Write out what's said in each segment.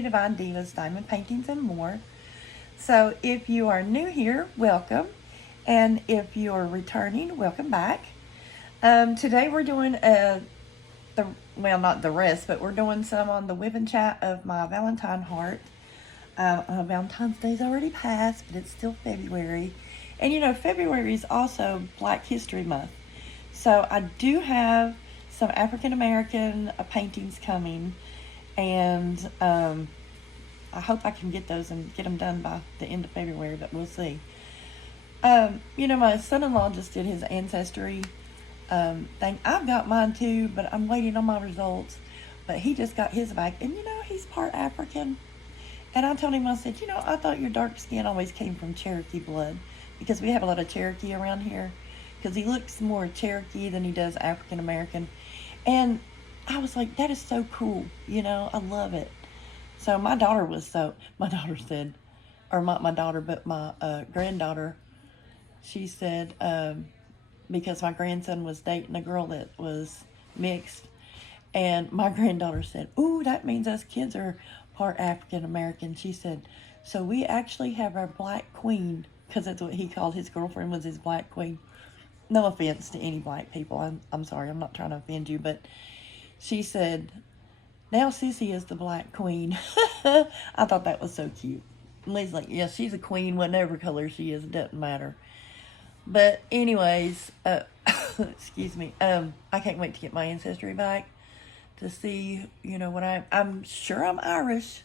to Divine Divas, Diamond Paintings, and More. So, if you are new here, welcome. And if you are returning, welcome back. Today we're doing not the rest, but we're doing some on the WIP and CHAT of my Valentine Heart. Valentine's Day's already passed, but it's still February. And February is also Black History Month. So I do have some African American paintings coming, and I hope I can get those and get them done by the end of February, but we'll see. My son-in-law just did his ancestry thing. I've got mine too, but I'm waiting on my results. But he just got his back, and he's part African. And I told him, I said, I thought your dark skin always came from Cherokee blood, because we have a lot of Cherokee around here. Because he looks more Cherokee than he does African American. And I was like, that is so cool. I love it. So my daughter said, or not my daughter, but my granddaughter, she said, because my grandson was dating a girl that was mixed. And my granddaughter said, ooh, that means us kids are part African American. She said, so we actually have our black queen, because that's what he called his girlfriend, was his black queen. No offense to any black people. I'm sorry, I'm not trying to offend you, but she said, now Sissy is the black queen. I thought that was so cute. And Lee's like, yeah, she's a queen, whatever color she is, it doesn't matter. But anyways, excuse me, I can't wait to get my ancestry back to see, what I'm sure I'm Irish.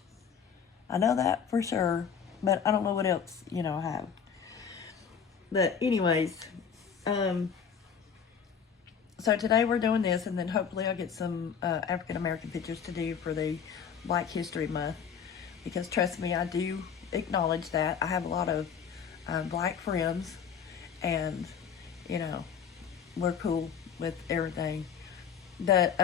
I know that for sure, but I don't know what else, I have. But anyways, so today we're doing this, and then hopefully I'll get some African American pictures to do for the Black History Month, because trust me, I do acknowledge that. I have a lot of black friends, and we're cool with everything. But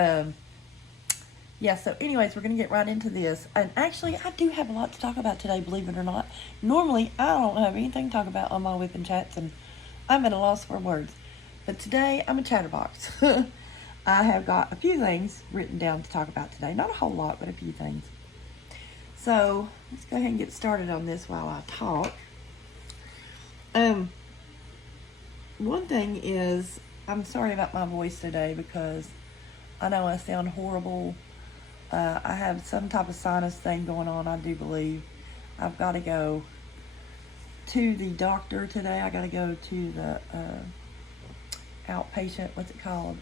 yeah, so anyways, we're going to get right into this. And actually, I do have a lot to talk about today, believe it or not. Normally, I don't have anything to talk about on my WIP and chats, and I'm at a loss for words. But today, I'm a chatterbox. I have got a few things written down to talk about today. Not a whole lot, but a few things. So, let's go ahead and get started on this while I talk. One thing is, I'm sorry about my voice today, because I know I sound horrible. I have some type of sinus thing going on, I do believe. I've got to go to the doctor today. I got to go to the outpatient, what's it called?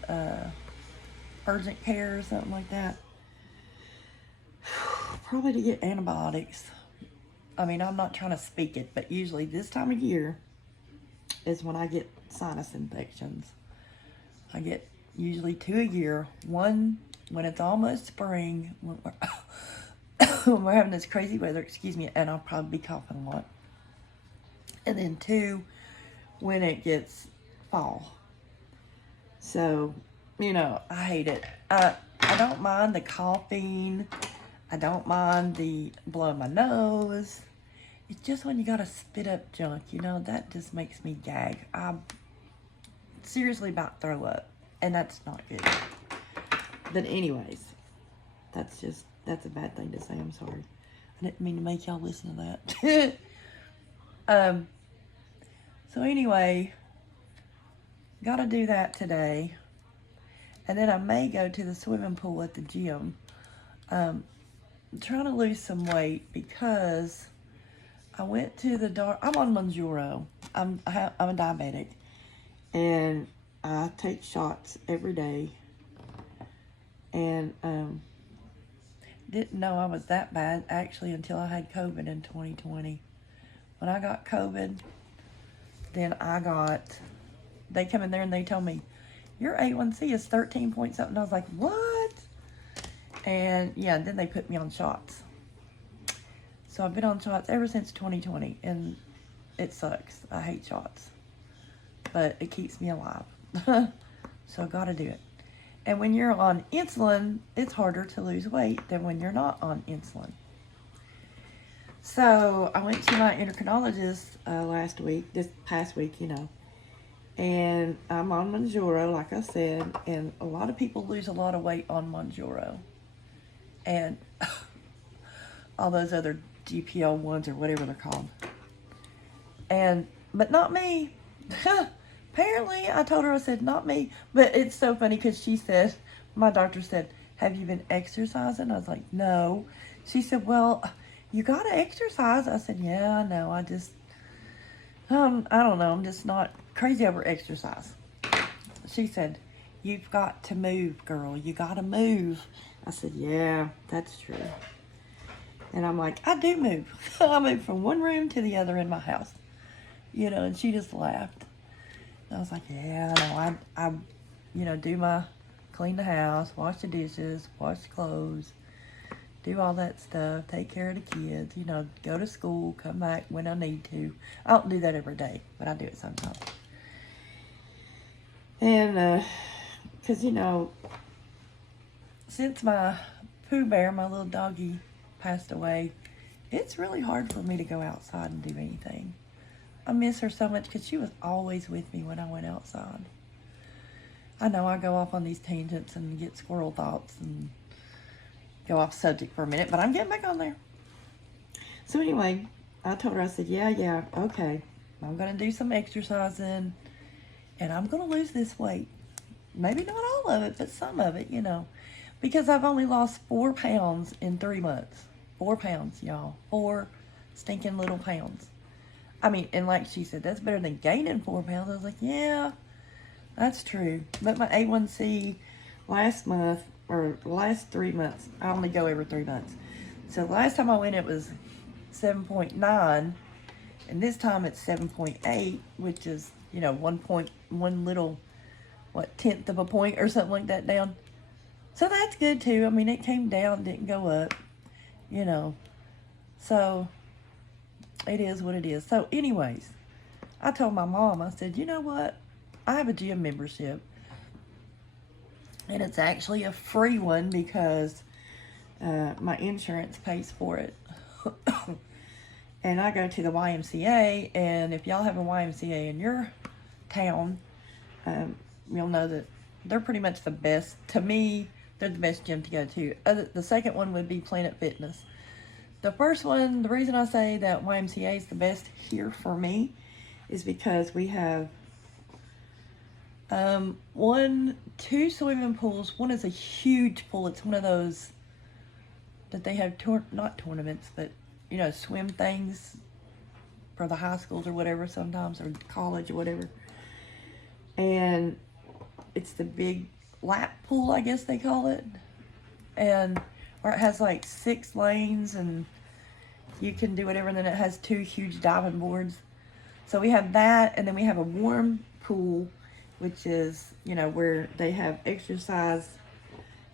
Urgent care or something like that. Probably to get antibiotics. I mean, I'm not trying to speak it, but usually this time of year is when I get sinus infections. I get usually 2 a year. One when it's almost spring, when we're having this crazy weather, excuse me, and I'll probably be coughing a lot. And then 2 when it gets fall. So, I hate it. I don't mind the coughing. I don't mind the blowing my nose. It's just when you gotta spit up junk, that just makes me gag. I'm seriously about to throw up, and that's not good. But anyways, that's a bad thing to say. I'm sorry. I didn't mean to make y'all listen to that. So anyway, gotta do that today. And then I may go to the swimming pool at the gym. I'm trying to lose some weight because I went to I'm on Monjuro. I'm a diabetic, and I take shots every day. And didn't know I was that bad actually until I had COVID in 2020. When I got COVID, then they come in there and they told me, your A1C is 13 point something. I was like, what? And yeah, then they put me on shots. So I've been on shots ever since 2020, and it sucks. I hate shots, but it keeps me alive. So I gotta do it. And when you're on insulin, it's harder to lose weight than when you're not on insulin. So I went to my endocrinologist this past week, and I'm on Monjuro, like I said, and a lot of people lose a lot of weight on Monjuro. And all those other GPL ones or whatever they're called. But not me. Apparently, I told her, I said, not me. But it's so funny because she said, my doctor said, have you been exercising? I was like, no. She said, well, you got to exercise. I said, yeah, I know. I just, I don't know. I'm just not crazy over exercise. She said, you've got to move, girl. You got to move. I said, yeah, that's true. And I'm like, I do move. I move from one room to the other in my house. You know, and she just laughed. I was like, yeah, no, I clean the house, wash the dishes, wash the clothes, do all that stuff, take care of the kids, you know, go to school, come back when I need to. I don't do that every day, but I do it sometimes. And, because, you know, since my Pooh Bear, my little doggy, passed away, it's really hard for me to go outside and do anything. I miss her so much because she was always with me when I went outside. I know I go off on these tangents and get squirrel thoughts and go off subject for a minute, but I'm getting back on there. So anyway, I told her, I said, yeah, okay. I'm going to do some exercising and I'm going to lose this weight. Maybe not all of it, but some of it, you know. Because I've only lost 4 pounds in 3 months. 4 pounds, y'all. 4 stinking little pounds. I mean, and like she said, that's better than gaining 4 pounds. I was like, yeah, that's true. But my A1C last month, or last 3 months, I only go every 3 months. So last time I went, it was 7.9. And this time it's 7.8, which is, you know, 1 little, tenth of a point or something like that down. So that's good too. I mean, it came down, didn't go up, you know. So it is what it is. So anyways, I told my mom, I said, you know what? I have a gym membership. And it's actually a free one because my insurance pays for it. And I go to the YMCA. And if y'all have a YMCA in your town, you'll know that they're pretty much the best. To me, they're the best gym to go to. The second one would be Planet Fitness. The first one, the reason I say that YMCA is the best here for me is because we have 2 swimming pools. One is a huge pool. It's one of those that they have, not tournaments, but, you know, swim things for the high schools or whatever sometimes, or college or whatever. And it's the big lap pool, I guess they call it. And where it has like 6 lanes and you can do whatever. And then it has 2 huge diving boards. So we have that, and then we have a warm pool, which is, you know, where they have exercise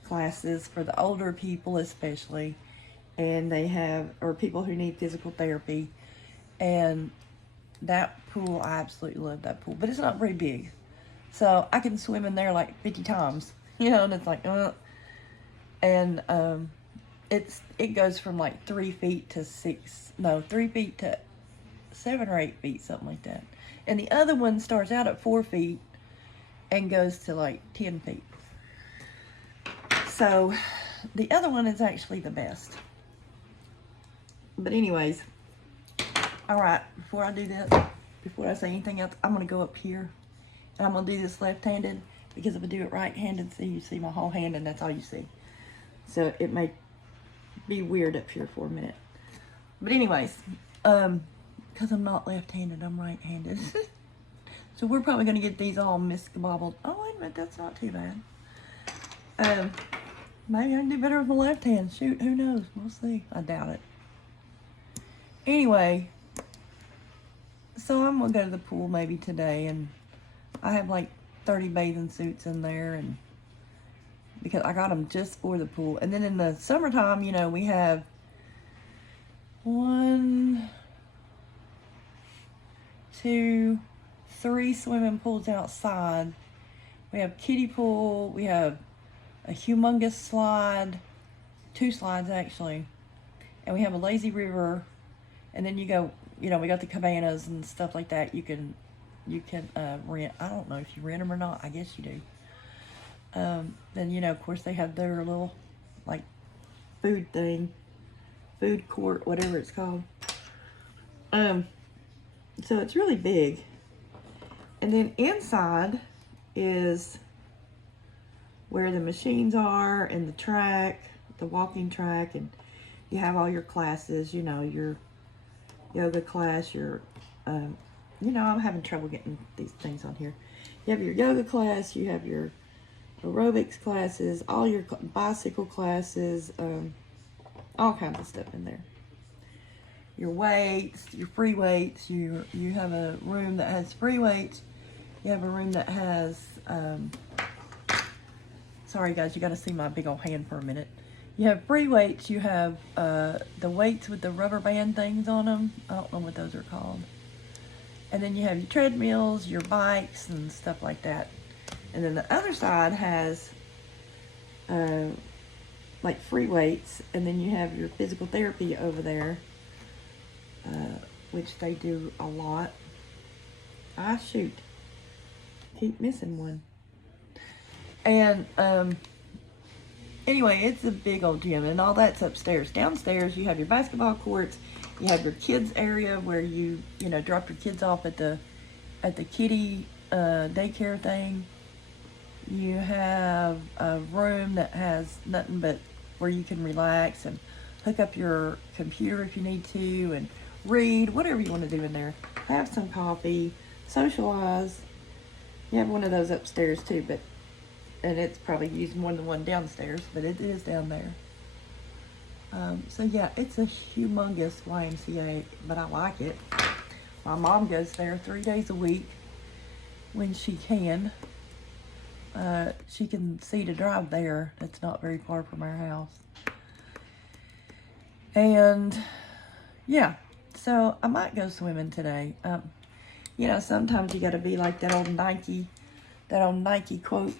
classes for the older people especially. And they have, or people who need physical therapy. And that pool, I absolutely love that pool. But it's not very big. So I can swim in there like 50 times. You know, and it's like, and it goes from like 3 feet to 3 feet to 7 or 8 feet, something like that. And the other one starts out at 4 feet and goes to like 10 feet. So the other one is actually the best. But anyways, all right, before I do that, before I say anything else, I'm going to go up here. And I'm going to do this left-handed, because if I do it right-handed, see, you see my whole hand, and that's all you see. So it may be weird up here for a minute. But anyways, because I'm not left-handed, I'm right-handed. So we're probably going to get these all miscabobbled. Oh, wait a minute, that's not too bad. Maybe I can do better with my left hand. Shoot, who knows? We'll see. I doubt it. Anyway, so I'm going to go to the pool maybe today, and I have like 30 bathing suits in there, and because I got them just for the pool. And then in the summertime, you know, we have 1, 2, 3 swimming pools outside. We have kiddie pool, we have a humongous slide, 2 slides actually, and we have a lazy river. And then you go, you know, we got the cabanas and stuff like that. You can rent. I don't know if you rent them or not. I guess you do. Then, you know, of course they have their little like food thing. food court, whatever it's called. So it's really big. And then inside is where the machines are and the track, the walking track, and you have all your classes, you know, your yoga class, your, you know, I'm having trouble getting these things on here. You have your yoga class, you have your aerobics classes, all your bicycle classes, all kinds of stuff in there. Your weights, your free weights, you have a room that has free weights, you have a room that has, sorry guys, you gotta see my big old hand for a minute. You have free weights, you have the weights with the rubber band things on them, I don't know what those are called. And then you have your treadmills, your bikes, and stuff like that. And then the other side has like free weights, and then you have your physical therapy over there, which they do a lot. Ah, shoot. Keep missing one. And anyway, it's a big old gym, and all that's upstairs. Downstairs, you have your basketball courts. You have your kids area where you know, drop your kids off at the kiddie daycare thing. You have a room that has nothing but where you can relax and hook up your computer if you need to and read, whatever you want to do in there. Have some coffee, socialize. You have one of those upstairs too, and it's probably used more than one downstairs, but it is down there. So yeah, it's a humongous YMCA, but I like it. My mom goes there 3 days a week when she can. She can see to drive there. It's not very far from our house. And yeah, so I might go swimming today. You know, sometimes you gotta be like that old Nike quote.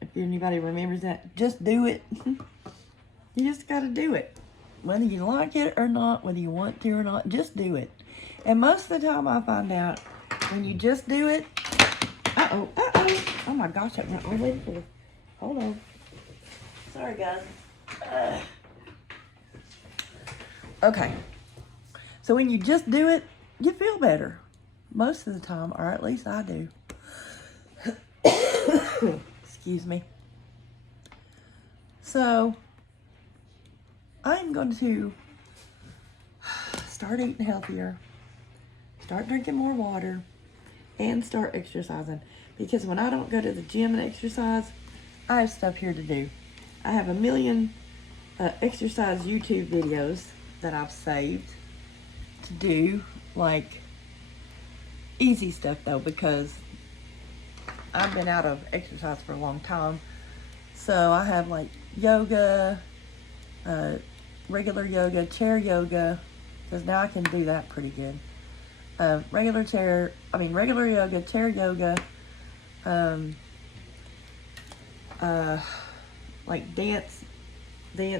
If anybody remembers that, just do it. You just gotta do it. Whether you like it or not, whether you want to or not, just do it. And most of the time I find out when you just do it, uh-oh. Oh my gosh, I went all the way for this. Hold on. Sorry guys. Okay. So when you just do it, you feel better. Most of the time, or at least I do. Excuse me. So I'm going to start eating healthier, start drinking more water, and start exercising. Because when I don't go to the gym and exercise, I have stuff here to do. I have a million exercise YouTube videos that I've saved to do, like easy stuff though, because I've been out of exercise for a long time. So I have like yoga, regular yoga, chair yoga, because now I can do that pretty good. Regular yoga, chair yoga, like dance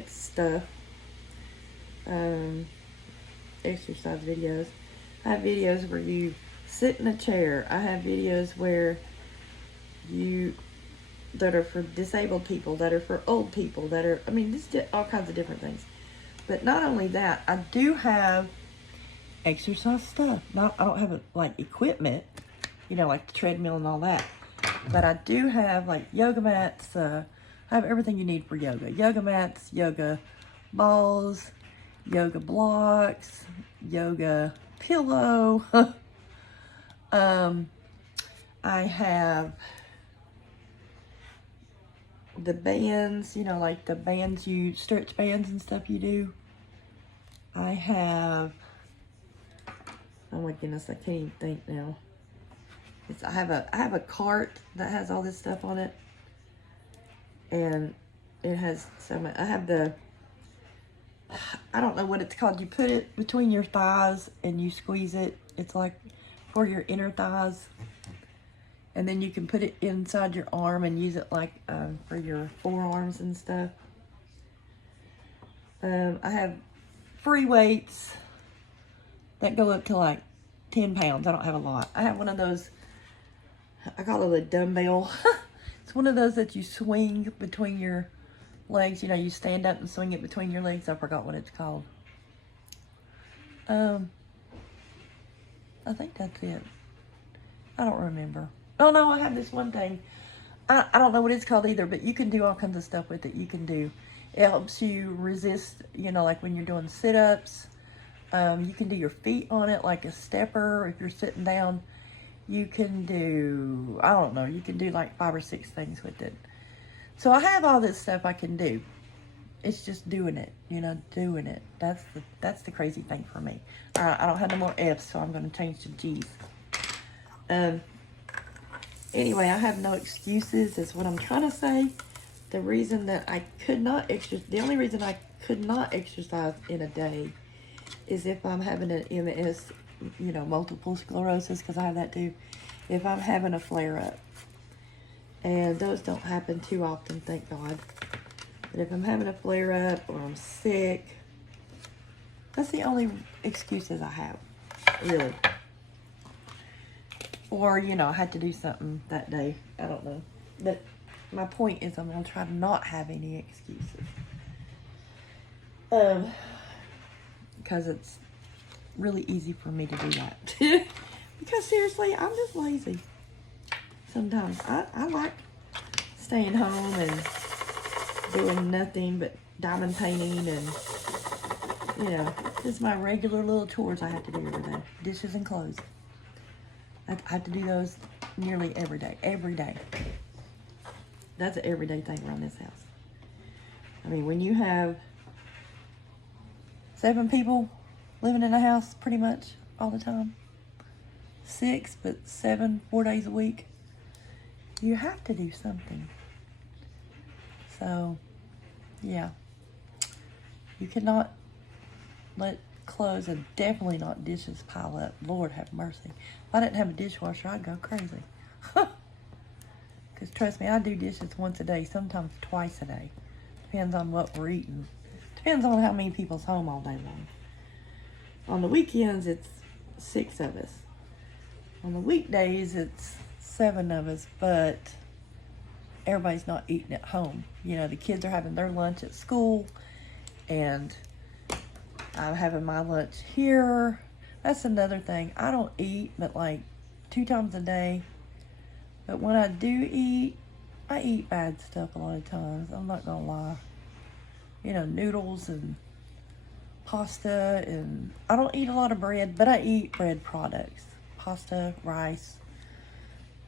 stuff, exercise videos. I have videos where you sit in a chair. I have videos where that are for disabled people, that are for old people, that are, just all kinds of different things. But not only that, I do have exercise stuff. I don't have like equipment, like the treadmill and all that. But I do have like yoga mats. I have everything you need for yoga. Yoga mats, yoga balls, yoga blocks, yoga pillow. I have the bands, like the bands, stretch bands and stuff you do. I have, oh my goodness, I can't even think now. I have a cart that has all this stuff on it, and it has so much. I have I don't know what it's called. You put it between your thighs and you squeeze it. It's like for your inner thighs, and then you can put it inside your arm and use it like for your forearms and stuff. I have free weights that go up to like 10 pounds. I don't have a lot. I have one of those, I call it a dumbbell. It's one of those that you swing between your legs. You stand up and swing it between your legs. I forgot what it's called. I think that's it. I don't remember. Oh no, I have this one thing. I don't know what it's called either, but you can do all kinds of stuff with it. You can do, it helps you resist, you know, like when you're doing sit-ups. You can do your feet on it like a stepper if you're sitting down. You can do, I don't know, you can do like 5 or 6 things with it. So I have all this stuff I can do. It's just doing it, you know, doing it. That's the crazy thing for me. All right, I don't have no more F's, so I'm going to change to G's. Anyway, I have no excuses is what I'm trying to say. The reason that I could not exercise, the only reason I could not exercise in a day is if I'm having an MS, you know, multiple sclerosis, because I have that too. If I'm having a flare-up. And those don't happen too often, thank God. But if I'm having a flare-up or I'm sick, that's the only excuses I have, really. Or, you know, I had to do something that day. I don't know. But my point is I'm going to try to not have any excuses. Because it's really easy for me to do that. Because seriously, I'm just lazy. Sometimes I like staying home and doing nothing but diamond painting and, you know, just my regular little chores I have to do every day. Dishes and clothes. I have to do those nearly every day. Every day. That's an everyday thing around this house. I mean, when you have 7 people living in a house pretty much all the time, 6, but 7, 4 days a week, you have to do something. So, yeah. You cannot let clothes and definitely not dishes pile up. Lord have mercy. If I didn't have a dishwasher, I'd go crazy. Because trust me, I do dishes once a day, sometimes twice a day. Depends on what we're eating. Depends on how many people's home all day long. On the weekends, it's 6 of us. On the weekdays, it's 7 of us, but everybody's not eating at home. You know, the kids are having their lunch at school, and I'm having my lunch here. That's another thing. I don't eat but like 2 times a day. But when I do eat, I eat bad stuff a lot of times. I'm not gonna lie. You know, noodles and pasta, and I don't eat a lot of bread, but I eat bread products. Pasta, rice,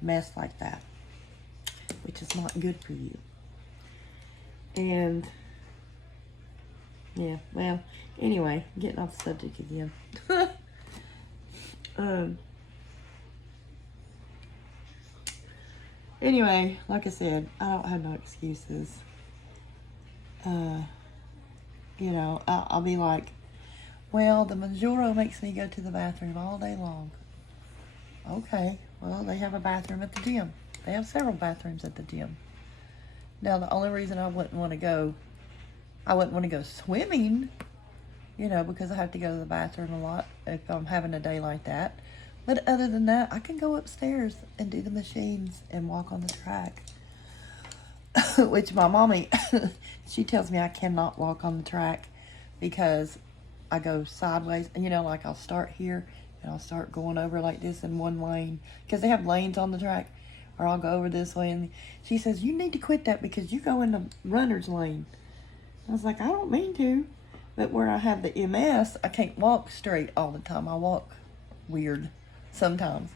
mess like that, which is not good for you. And yeah, well, anyway, getting off the subject again. Anyway, like I said, I don't have no excuses. You know, I'll be like, well, the Manjuro makes me go to the bathroom all day long. Okay, well, they have a bathroom at the gym. They have several bathrooms at the gym. Now, the only reason I wouldn't want to go swimming, you know, because I have to go to the bathroom a lot if I'm having a day like that. But other than that, I can go upstairs and do the machines and walk on the track. Which my mommy, she tells me I cannot walk on the track because I go sideways. You know, like I'll start here and I'll start going over like this in one lane. Because they have lanes on the track. Or I'll go over this way. And she says, you need to quit that because you go in the runner's lane. I was like, I don't mean to. But where I have the MS, I can't walk straight all the time. I walk weird sometimes.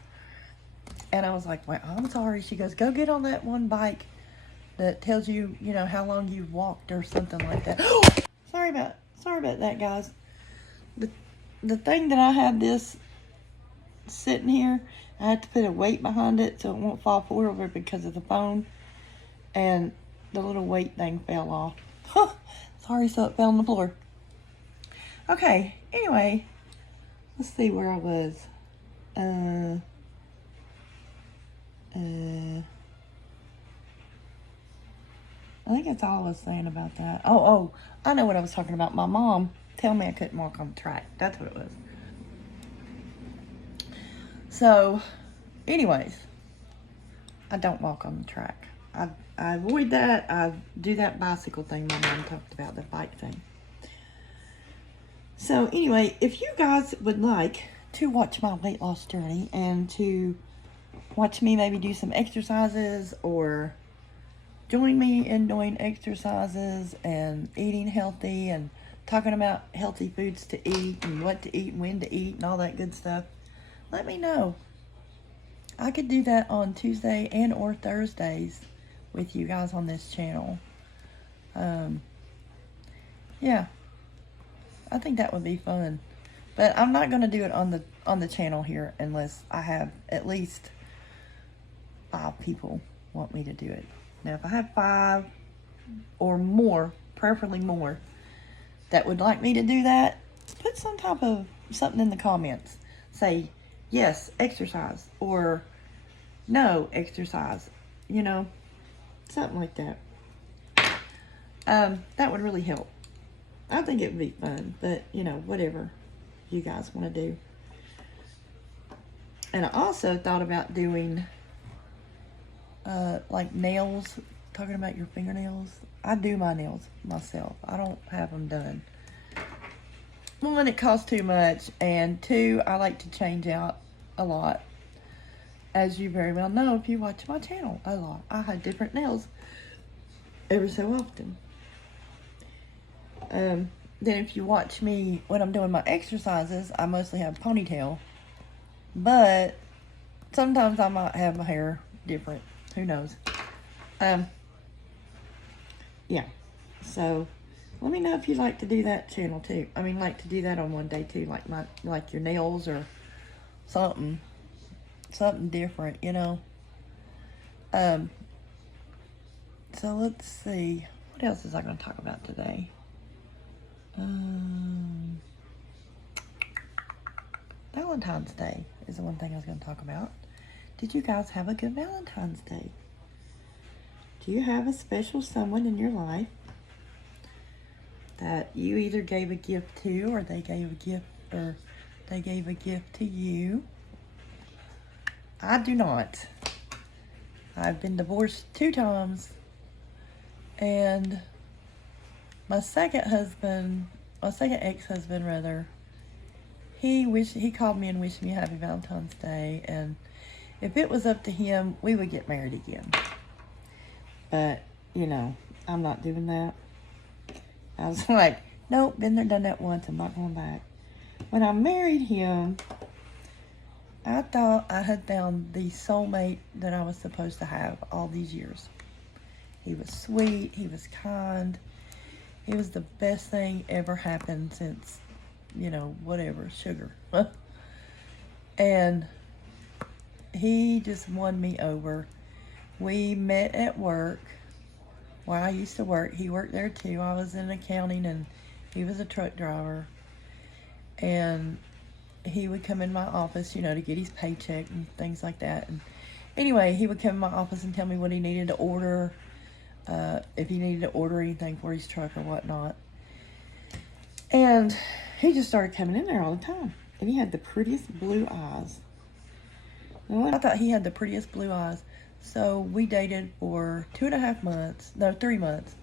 And I was like, well, I'm sorry. She goes, go get on that one bike that tells you, you know, how long you've walked or something like that. Sorry about that, guys. The thing that I have this sitting here, I have to put a weight behind it so it won't fall forward because of the phone. And the little weight thing fell off. Sorry, so it fell on the floor. Okay, anyway, let's see where I was. I think that's all I was saying about that. Oh, I know what I was talking about. My mom told me I couldn't walk on the track. That's what it was. So, anyways, I don't walk on the track. I avoid that. I do that bicycle thing my mom talked about, the bike thing. So anyway, if you guys would like to watch my weight loss journey and to watch me maybe do some exercises or join me in doing exercises and eating healthy and talking about healthy foods to eat and what to eat and when to eat and all that good stuff, let me know. I could do that on Tuesday and or Thursdays with you guys on this channel. Yeah, I think that would be fun. But I'm not going to do it on the channel here unless I have at least 5 people want me to do it. Now, if I have 5 or more, preferably more, that would like me to do that, put some type of something in the comments. Say, yes, exercise, or no, exercise, you know, something like that. That would really help. I think it would be fun, but, you know, whatever you guys want to do. And I also thought about doing, like nails, talking about your fingernails. I do my nails myself. I don't have them done. 1, it costs too much, and 2, I like to change out a lot. As you very well know, if you watch my channel a lot, I have different nails every so often. Then if you watch me when I'm doing my exercises, I mostly have ponytail, but sometimes I might have my hair different. Who knows? Yeah. So let me know if you'd like to do that channel too. I mean, like to do that on one day too, like your nails or something different, you know. So let's see, what else is I going to talk about today? Valentine's Day is the one thing I was going to talk about. Did you guys have a good Valentine's Day? Do you have a special someone in your life that you either gave a gift to, or they gave a gift to you? I do not. I've been divorced 2 times, and my second ex-husband rather, he called me and wished me a happy Valentine's Day, and if it was up to him, we would get married again. But, you know, I'm not doing that. I was like, nope, been there, done that once, I'm not going back. When I married him, I thought I had found the soulmate that I was supposed to have all these years. He was sweet, he was kind. It was the best thing ever happened since, you know, whatever, sugar. And he just won me over. We met at work where I used to work. He worked there too. I was in accounting and he was a truck driver. And he would come in my office, you know, to get his paycheck and things like that. And anyway, he would come in my office and tell me what he needed to order, if he needed to order anything for his truck or whatnot. And he just started coming in there all the time. And he had the prettiest blue eyes. And I thought he had the prettiest blue eyes. So we dated for 2.5 months, no, 3 months.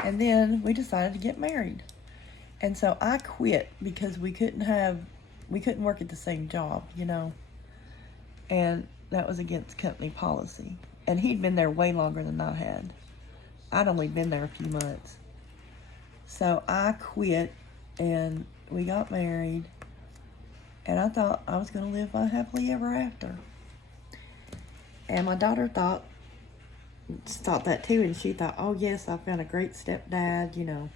And then we decided to get married. And so I quit because we couldn't work at the same job, you know. And that was against company policy. And he'd been there way longer than I had. I'd only been there a few months. So I quit and we got married. And I thought I was going to live my happily ever after. And my daughter thought that too. And she thought, oh yes, I found a great stepdad, you know.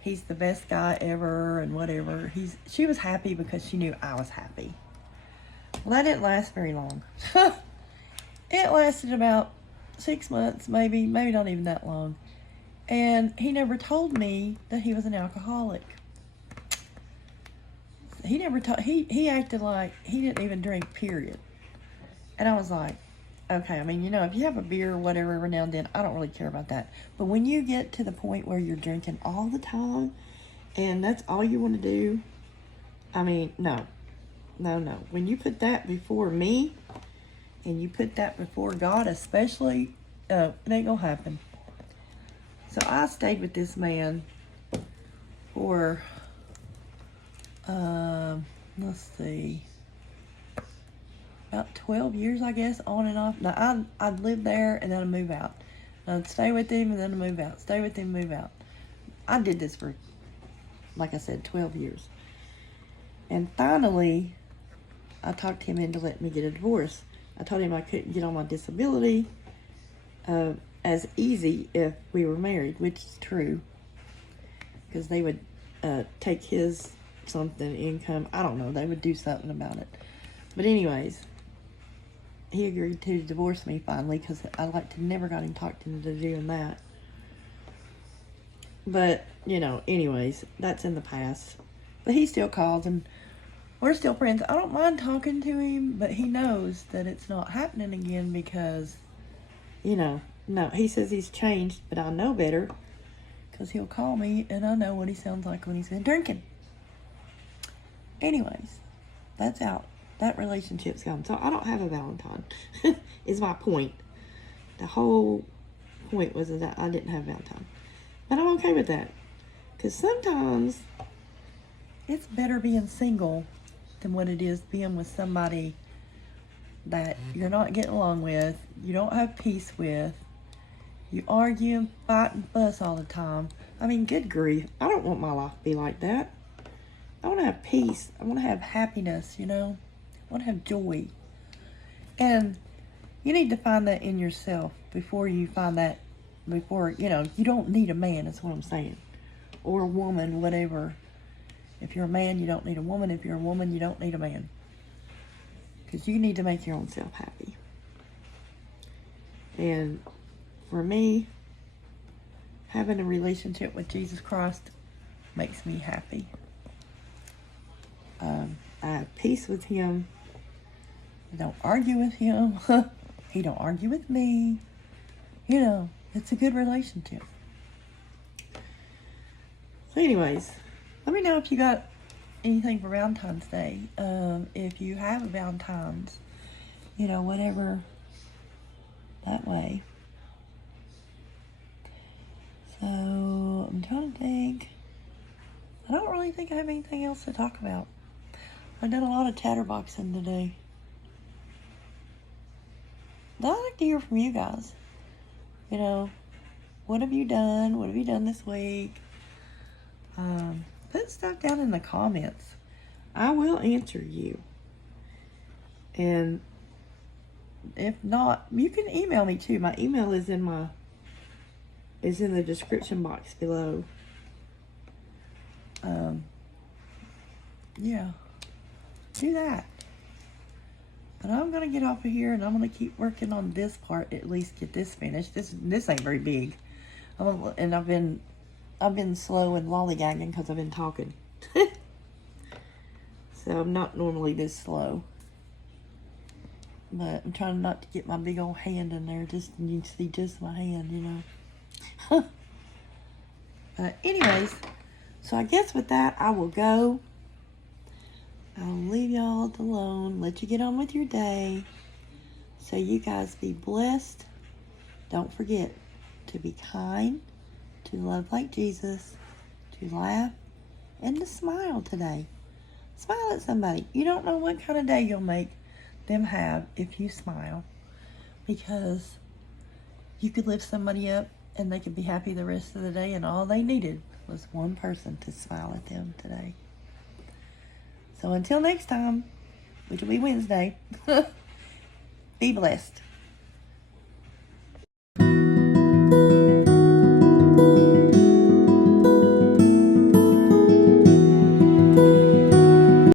He's the best guy ever and whatever. She was happy because she knew I was happy. Well, that didn't last very long. It lasted about 6 months, maybe not even that long. And he never told me that he was an alcoholic. He acted like he didn't even drink, period. And I was like, okay, I mean, you know, if you have a beer or whatever every now and then, I don't really care about that. But when you get to the point where you're drinking all the time and that's all you want to do, I mean, no. When you put that before me and you put that before God especially, it ain't gonna happen. So I stayed with this man for let's see, about 12 years, I guess, on and off. Now, I'd live there and then I'd move out. I'd stay with him and then I'd move out. Stay with him, move out. I did this for, like I said, 12 years. And finally, I talked him into letting me get a divorce. I told him I couldn't get on my disability as easy if we were married, which is true. Because they would take his something income. I don't know. They would do something about it. But anyways, he agreed to divorce me finally because I never got him talked into doing that. But, you know, anyways, that's in the past. But he still calls and we're still friends. I don't mind talking to him, but he knows that it's not happening again because, you know, no, he says he's changed, but I know better because he'll call me and I know what he sounds like when he's been drinking. Anyways, that's out. That relationship's gone. So I don't have a Valentine, is my point. The whole point was that I didn't have a Valentine. But I'm okay with that. Because sometimes it's better being single than what it is being with somebody that you're not getting along with, you don't have peace with, you argue and fight and fuss all the time. I mean, good grief. I don't want my life to be like that. I want to have peace. I want to have happiness, you know. I want to have joy. And you need to find that in yourself before you find that, you know, you don't need a man, is what I'm saying. Or a woman, whatever. If you're a man, you don't need a woman. If you're a woman, you don't need a man. Because you need to make your own self happy. And for me, having a relationship with Jesus Christ makes me happy. I have peace with him. I don't argue with him. He don't argue with me. You know, it's a good relationship. So anyways, let me know if you got anything for Valentine's Day. If you have a Valentine's, you know, whatever, that way. So, I'm trying to think. I don't really think I have anything else to talk about. I've done a lot of chatterboxing today. But I'd like to hear from you guys. You know, what have you done? What have you done this week? Put stuff down in the comments. I will answer you. And if not, you can email me too. My email is in the description box below. Yeah. Do that. But I'm gonna get off of here and I'm gonna keep working on this part, at least get this finished. This ain't very big. And I've been slow and lollygagging because I've been talking. So I'm not normally this slow. But I'm trying not to get my big old hand in there. You can see just my hand, you know. Anyways, so I guess with that, I will go. I'll leave y'all alone, let you get on with your day. So you guys be blessed. Don't forget to be kind, to love like Jesus, to laugh, and to smile today. Smile at somebody. You don't know what kind of day you'll make them have if you smile. Because you could lift somebody up and they could be happy the rest of the day, and all they needed was one person to smile at them today. So until next time, which will be Wednesday, be blessed.